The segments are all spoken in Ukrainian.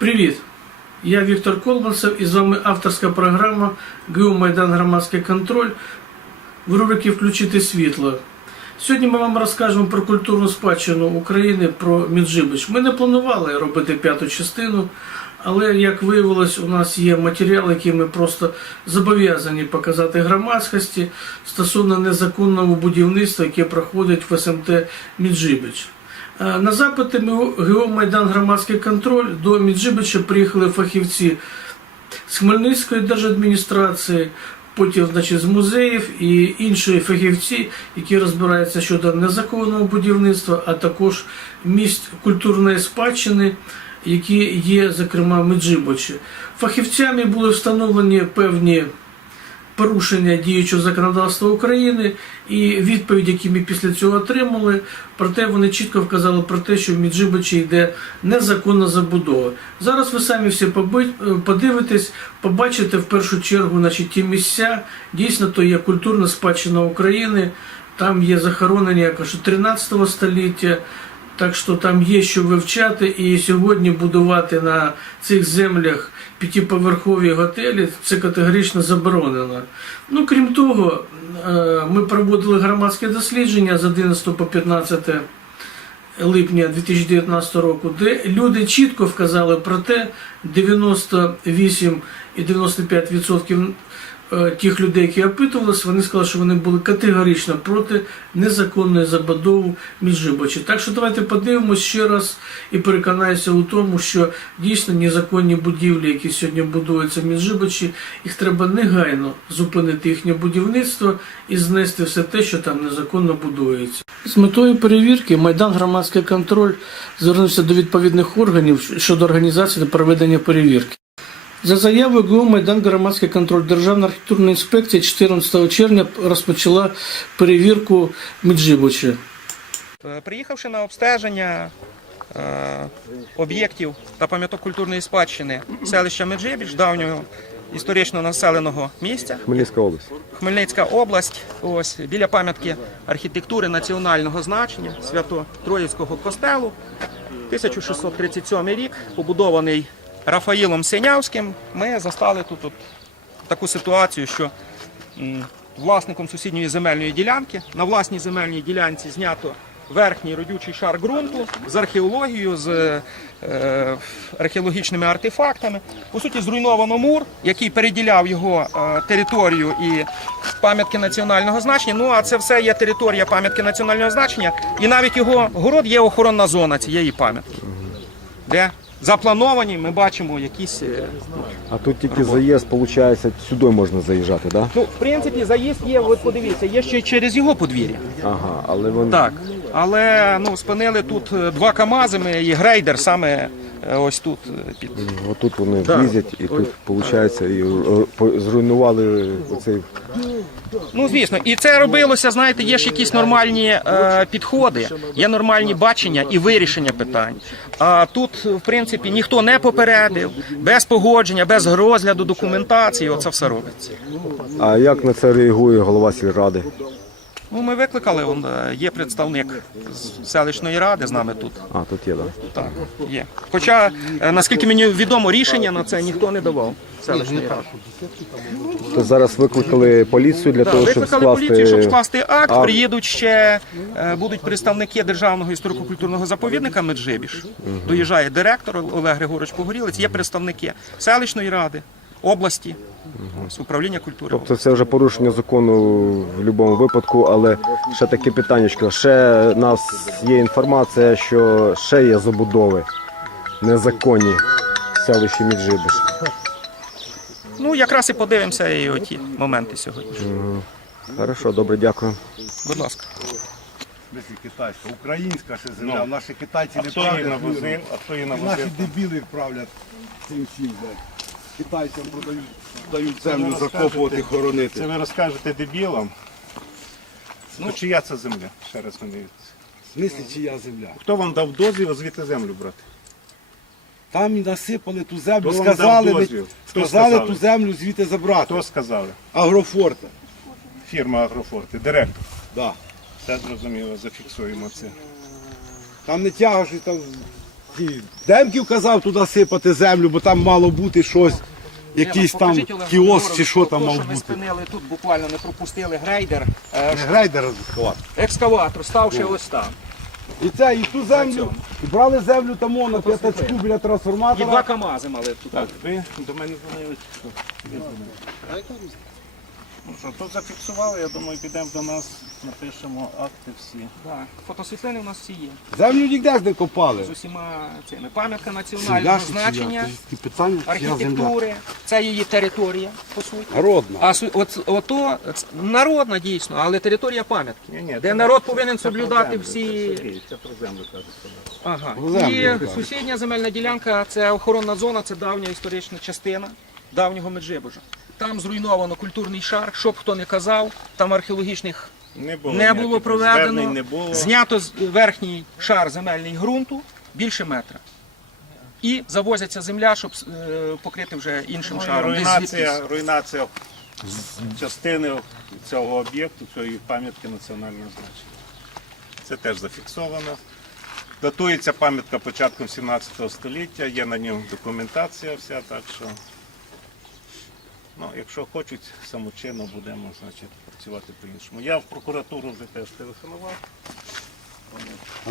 Привіт! Я Віктор Колбасов і з вами авторська програма ГУ Майдан Громадський контроль в рубриці Включити світло. Сьогодні ми вам розкажемо про культурну спадщину України, про Мінджибич. Ми не планували робити п'яту частину, але як виявилось, у нас є матеріал, який ми просто зобов'язані показати громадськості стосовно незаконного будівництва, яке проходить в СМТ Мінджибич. Е, На запити ГО Майдан Громадський контроль до Мінджибича приїхали фахівці з Хмельницької держадміністрації, потім значить, з музеїв і інші фахівці, які розбираються щодо незаконного будівництва, а також місць культурної спадщини, які є, зокрема, Меджибочі. Фахівцями були встановлені певні порушення діючого законодавства України і відповіді, які ми після цього отримали, проте вони чітко вказали про те, що в Мінджибичі йде незаконна забудова. Зараз ви самі всі подивитесь, побачите в першу чергу значить, ті місця, дійсно то є культурна спадщина України, там є захоронення я кажу, 13 століття. Так що там є що вивчати, і сьогодні будувати на цих землях п'ятиповерхові готелі це категорично заборонено. Ну крім того, е, ми проводили громадське дослідження з 11 по 15 липня 2019 року, де люди чітко вказали про те, 98 і 95% е, тих людей, які опитувалися, вони сказали, що вони були категорично проти незаконної забудови Міжибочі. Так що давайте подивимось ще раз і переконаюся у тому, що дійсно незаконні будівлі, які сьогодні будуються в Міжибочі, їх треба негайно зупинити їхнє будівництво і знести все те, що там незаконно будується. З метою перевірки Майдан Громадський контроль звернувся до відповідних органів щодо організації та проведення перевірки. За заявою ГУ Майдан Громадський контроль Державна архітектурна інспекція 14 червня розпочала перевірку Меджибоча. Е, Приїхавши на обстеження е, об'єктів та пам'яток культурної спадщини селища Меджибіж, давнього історично населеного місця, Хмельницька область. Хмельницька область, ось біля пам'ятки архітектури національного значення Свято-Троїцького костелу, 1637 рік, побудований Рафаїлом Синявським. Ми застали тут от таку ситуацію, що власником сусідньої земельної ділянки на власній земельній ділянці знято верхній родючий шар ґрунту з археологією, з е, археологічними артефактами. По суті, зруйновано мур, який переділяв його е, територію і пам'ятки національного значення. Ну а це все є територія пам'ятки національного значення, і навіть його город є охоронна зона цієї пам'ятки, де заплановані, ми бачимо якісь. е, А тут тільки заїзд, виходить, сюди можна заїжджати, так? Да? Ну, в принципі, заїзд є, от подивіться, є ще й через його подвір'я. Ага, але вони Так. Але ну, спинили тут е, два КАМАЗи і грейдер саме ось тут е, під. отут вони Так. влізять і тут, виходить, і е, по- зруйнували оцей. Ну, звісно, і це робилося, знаєте, є ж якісь нормальні е, підходи, є нормальні бачення і вирішення питань. А тут, в принципі, ніхто не попередив, без погодження, без розгляду документації, оце все робиться. А як на це реагує голова сільради? Ну, ми викликали, он, е, є представник з селищної ради з нами тут. А, тут є, так. Да. Так, є. Хоча, е, наскільки мені відомо, рішення на це ніхто не давав селищної ради. То зараз викликали поліцію для Так, того, щоб викликали поліцію, щоб скласти. скласти акт. акт. Приїдуть ще е, будуть представники державного історико-культурного заповідника Меджибіж. Доїжджає директор Олег Григорович Погорілець. Є представники селищної ради, області, з управління культури. Тобто це вже порушення закону в будь-якому випадку, але ще таке питання. Ще в нас є інформація, що ще є забудови незаконні в селищі Міджибиш. Ну якраз і подивимося і оті моменти сьогодні. Хорошо, добре, дякую. Будь ласка. Мислі китайська, українська ще земля. Наші китайці не Ну, правлять. навозив, а хто її Наші дебіли правлять цим всім. блядь. Китайцям продають дають землю закопувати, хоронити. Це ви розкажете дебілам. Ну, чия це земля? Ще раз мені. В смислі, чия земля? Хто вам дав дозвіл звідти землю брати? Там і насипали ту землю, Хто вам дав сказали, дозвіл? Хто сказали сказали? ту землю звідти забрати. Хто сказали? Агрофорта. Фірма Агрофорти, директор. Да. Все зрозуміло, зафіксуємо це. Там не тяга, що там і Демків казав туди сипати землю, бо там мало бути щось, якийсь там Покажіть, Олег кіоск Володимирович, чи що там то, мав що ми бути. спинили тут, буквально не пропустили грейдер, е, Не грейдер розховати. екскаватор, ставши ось там. І це, і ту землю, і брали землю тому на п'ятачку біля І два трансформатора. КАМАЗи мали тут. Так, ви до мене дзвонили. чи що? Я дзвонив. Ну що, тут зафіксували, я думаю, підемо до нас, напишемо акти всі. Да. Фотосвітлини у нас всі є. Землю ніде ж не копали. З усіма цими. Пам'ятка національного значення? Питання, архітектури. Це її територія, по суті. Народна. А су- от, ото ц- народна дійсно, але територія пам'ятки. Ні-ні, Де це народ повинен це соблюдати землю, всі. Це, Сергій, це про землю каже. Ага. Землю, І так. сусідня земельна ділянка це охоронна зона, це давня історична частина давнього Меджибужа. Там зруйновано культурний шар, що б хто не казав, там археологічних Не було, не було проведено. не було. Знято верхній шар земельний ґрунту більше метра. І завозяться земля, щоб е, покрити вже іншим Ну, шаром. руйнація, руйнація частини цього об'єкту, цієї пам'ятки національного значення. Це теж зафіксовано. Датується пам'ятка початком 17 століття, є на ньому документація вся, так що. Ну, якщо хочуть, самочинно будемо значить, працювати по-іншому. Я в прокуратуру вже теж телефонував.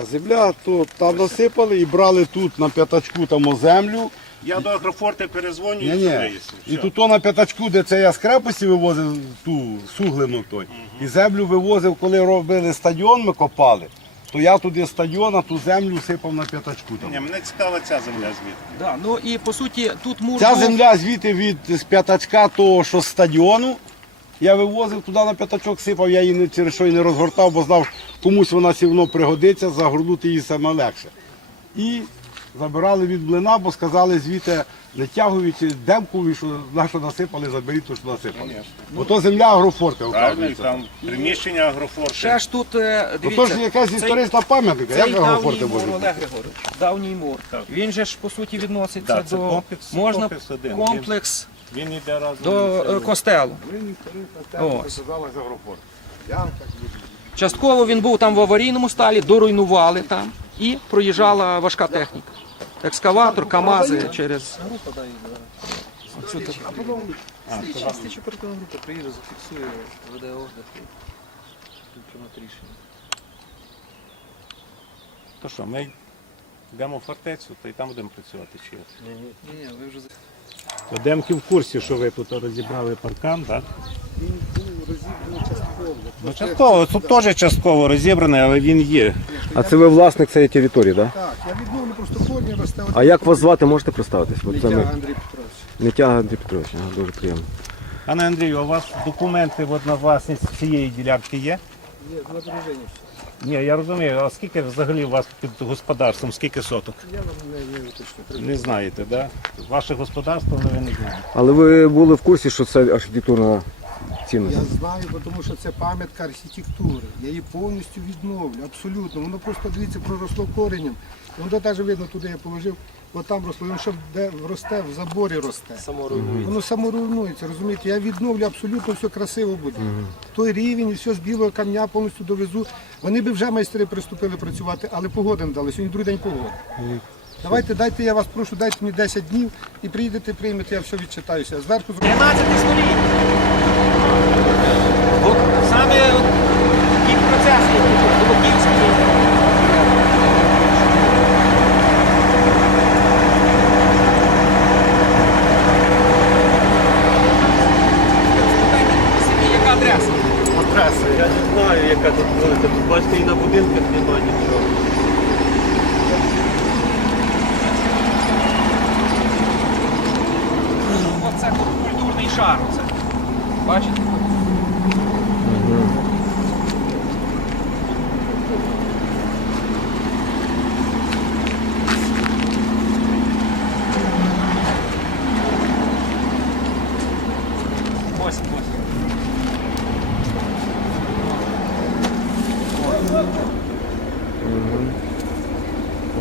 А земля, то там насипали і брали тут на п'ятачку там землю. Я до агрофорти перезвоню і ні. все виясню. І Все. тут то на п'ятачку, де це я з крепості вивозив ту суглину той. І землю вивозив, коли робили стадіон, ми копали. То я туди стадіон, а ту землю сипав на п'ятачку. Там. Ні, мене цікава ця земля звідки. Да, ну і по суті тут мур Ця земля звідти від з п'ятачка того, що з стадіону. Я вивозив туди на п'ятачок, сипав, я її не, через що і не розгортав, бо знав, комусь вона все одно пригодиться, загорнути її саме легше. І забирали від млина, бо сказали звідти Летягові чи Демкові, що на що насипали, заберіть то, що насипали. Бо то земля агрофорти, Правильно, оказується. там приміщення агрофорти. Ще ж тут е, Ну дивіться. то ж якась історична пам'ятка, Цей як давній агрофорти може бути? Олег Григорович, давній мур. Так. Він же ж по суті відноситься Да, це до комплекс- можна комплекс один. комплекс Він йде разом. до е, костелу. Він Ось. казалось агрофорт. Я так буду. Частково він був там в аварійному сталі, доруйнували там і проїжджала важка техніка. Екскаватор, КАМАЗи через. Оцю таку. Слідчо оперативна група приїде, зафіксує, веде огляд і приймати рішення. То що, ми йдемо в фортецю, то і там будемо працювати чи як? Ні, ні, ви вже То Демки в курсі, що ви тут розібрали паркан, так? Він був розібраний частково. Ну, частково, тут теж частково розібраний, але він є. А це ви власник цієї території, так? Так, я відновлю А як вас звати, можете представитись? Це ми... Андрій Петрович. Митяга Андрій Петрович, ага, дуже приємно. Пане Андрію, у вас документи от на власність цієї ділянки є? Є, на дружині. Ні, я розумію, а скільки взагалі у вас під господарством, скільки соток? Я вам не, не уточню. Не знаєте, так? Да? Ваше господарство, але ви не знаєте. Але ви були в курсі, що це архітектурна цінність? Я знаю, тому що це пам'ятка архітектури. Я її повністю відновлю, абсолютно. Воно просто дивіться проросло коренем. Воно навіть видно, туди я положив, от там росло, воно що де росте, в заборі росте. Воно саморуйнується, розумієте? Я відновлю абсолютно все красиво буде. Той рівень, і все з білого камня повністю довезу. Вони би вже майстри приступили працювати, але погоди не дали. Сьогодні другий день погоди. Давайте, дайте, я вас прошу, дайте мені 10 днів і приїдете, приймете, я все відчитаюся. Зверху зроблю. 13 століття. Які тут Волоківські. Спитайте собі, яка адреса? Я не знаю, яка тут велика. Тут бачите, і на будинках немає нічого. Оце культурний шар. Оце. Бачите? Ось, ось.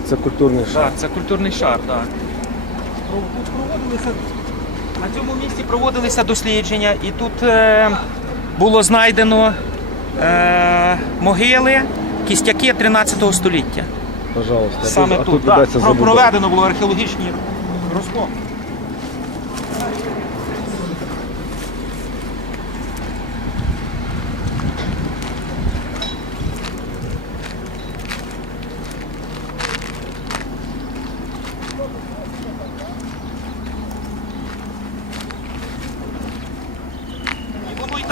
Це культурний шар. Так, це культурний шар, так. Тут проводилися, на цьому місці проводилися дослідження, і тут е, було знайдено е, могили, кістяки 13 століття. Пожалуйста. Саме а тут, да. ведеться Про- забудова. проведено було археологічні розкопки.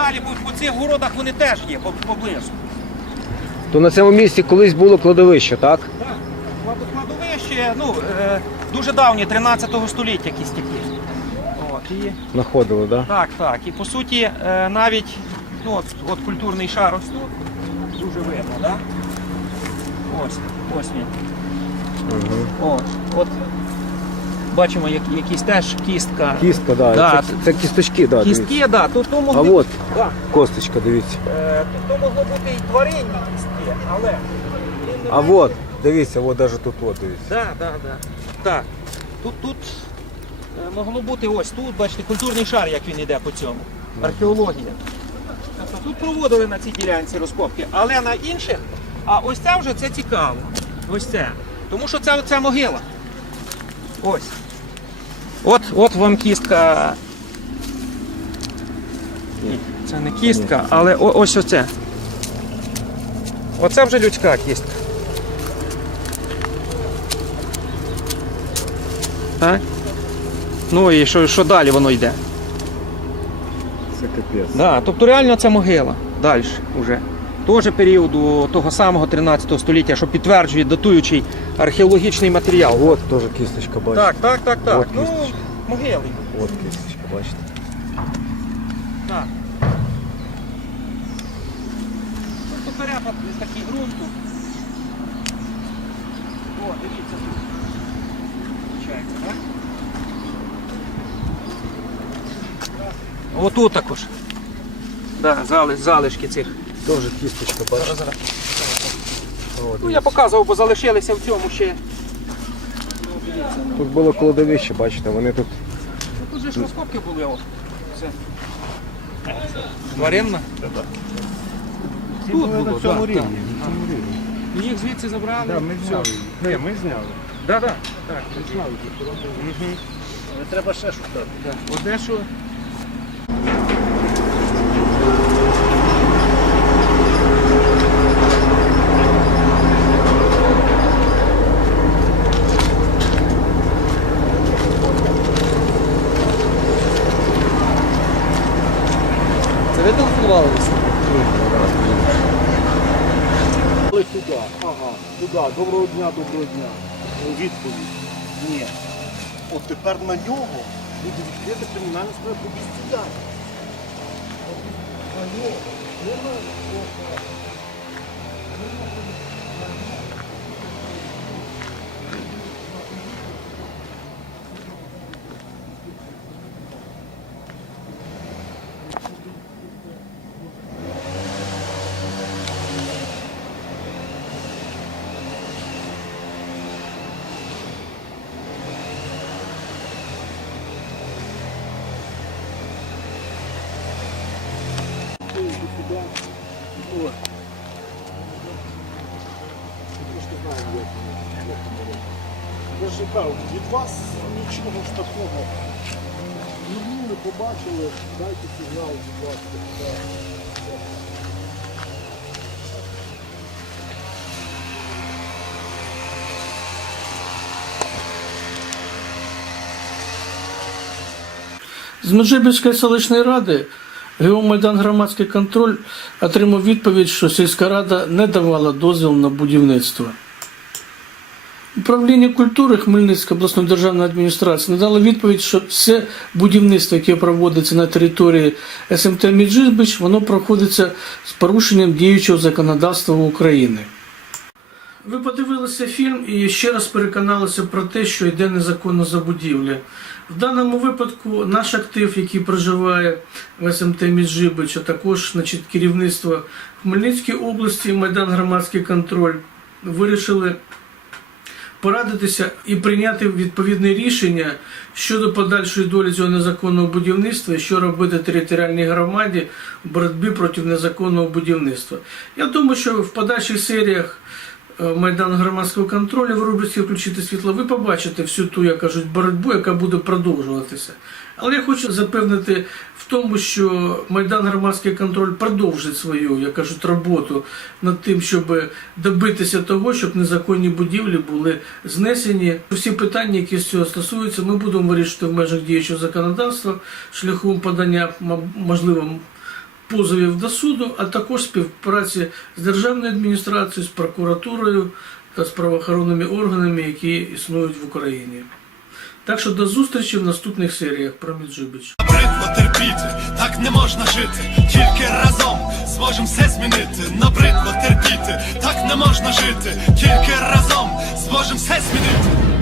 Далі, по, по цих городах вони теж є поблизу. То на цьому місці колись було кладовище, так? Так, кладовище, ну, е, дуже давнє, 13 століття кістяки. От, і, Знаходили, так? так, так. І по суті, е, навіть ну, от, от культурний шар ось тут, дуже видно, так? Ось, ось він. От, от, бачимо, як, якісь теж кістка. Кістка, да. Да, Це, це кісточки, да, дивіться. Кістки, да, то, то А могли, от да, косточка, дивіться. е, то, то могло бути і тваринні кістки, але. тим не А менше- от, дивіться, от навіть тут, от, дивіться. Так, так, так. Так. Тут, тут е, могло бути ось тут, бачите, культурний шар, як він йде по цьому. Археологія. Тобто тут проводили на цій ділянці розкопки, але на інших, а ось це вже це цікаво. Ось це. Тому що це оця могила. Ось. От, от вам кістка. Ні, Це не кістка, але о- ось оце. Оце вже людська кістка. Так? Ну і що, що далі воно йде? Це капець. Да, тобто реально це могила. Далі вже. Теж періоду того самого 13 століття, що підтверджує датуючий археологічний матеріал. От теж кісточка, бачите. Так, так, так, так. От ну, кісточка. могили. От кісточка, бачите. Так. Тобто перепад такий ґрунту. О, дивіться тут. Получається, так? Отут також. Да, зали- залишки цих. Теж кісточка, бачите. Зараз. О, Ну я показував, бо залишилися в цьому ще. Тут було кладовище, бачите, вони тут Ну, тут же ж розкопки були. О. Все. Тваринна? Тут було, на цьому так, рівні. так. Ну, Їх звідси забрали. Да, ми зняли. Ні, ми зняли. Да, да. Так, Але треба ще шукати. так. Одне, що Ви? Сюди, ага, туди. Доброго дня, доброго дня. Відповідь. Ні. От тепер на нього буде відкрити кримінальну справу по бездіяння. На нього. Вас нічого ж такого. Ну, не побачили, дайте сигнал, будь ласка. З Меджибірської селищної ради Геомайдан громадський контроль отримав відповідь, що сільська рада не давала дозвіл на будівництво. Управління культури Хмельницької обласної державної адміністрації надало відповідь, що все будівництво, яке проводиться на території СМТ Міджибич, воно проходиться з порушенням діючого законодавства України. Ви подивилися фільм і ще раз переконалися про те, що йде незаконна забудівля. В даному випадку наш актив, який проживає в СМТ Міджибич, а також значить, керівництво Хмельницької області, Майдан Громадський контроль, вирішили порадитися і прийняти відповідне рішення щодо подальшої долі цього незаконного будівництва і що робити територіальній громаді в боротьбі проти незаконного будівництва. Я думаю, що в подальших серіях е, Майдан громадського контролю в рубриці Включити світло, ви побачите всю ту, як кажуть, боротьбу, яка буде продовжуватися. Але я хочу запевнити в тому, що Майдан громадський контроль продовжить свою, як кажуть, роботу над тим, щоб добитися того, щоб незаконні будівлі були знесені. Всі питання, які з цього стосуються, ми будемо вирішити в межах діючого законодавства шляхом подання можливо позовів до суду, а також співпраці з державною адміністрацією, з прокуратурою та з правоохоронними органами, які існують в Україні. Так що до зустрічі в наступних серіях про Міджубіч. Набридло терпіти, так не можна жити, тільки разом зможемо все змінити. Набридло терпіти, так не можна жити, тільки разом зможемо все змінити.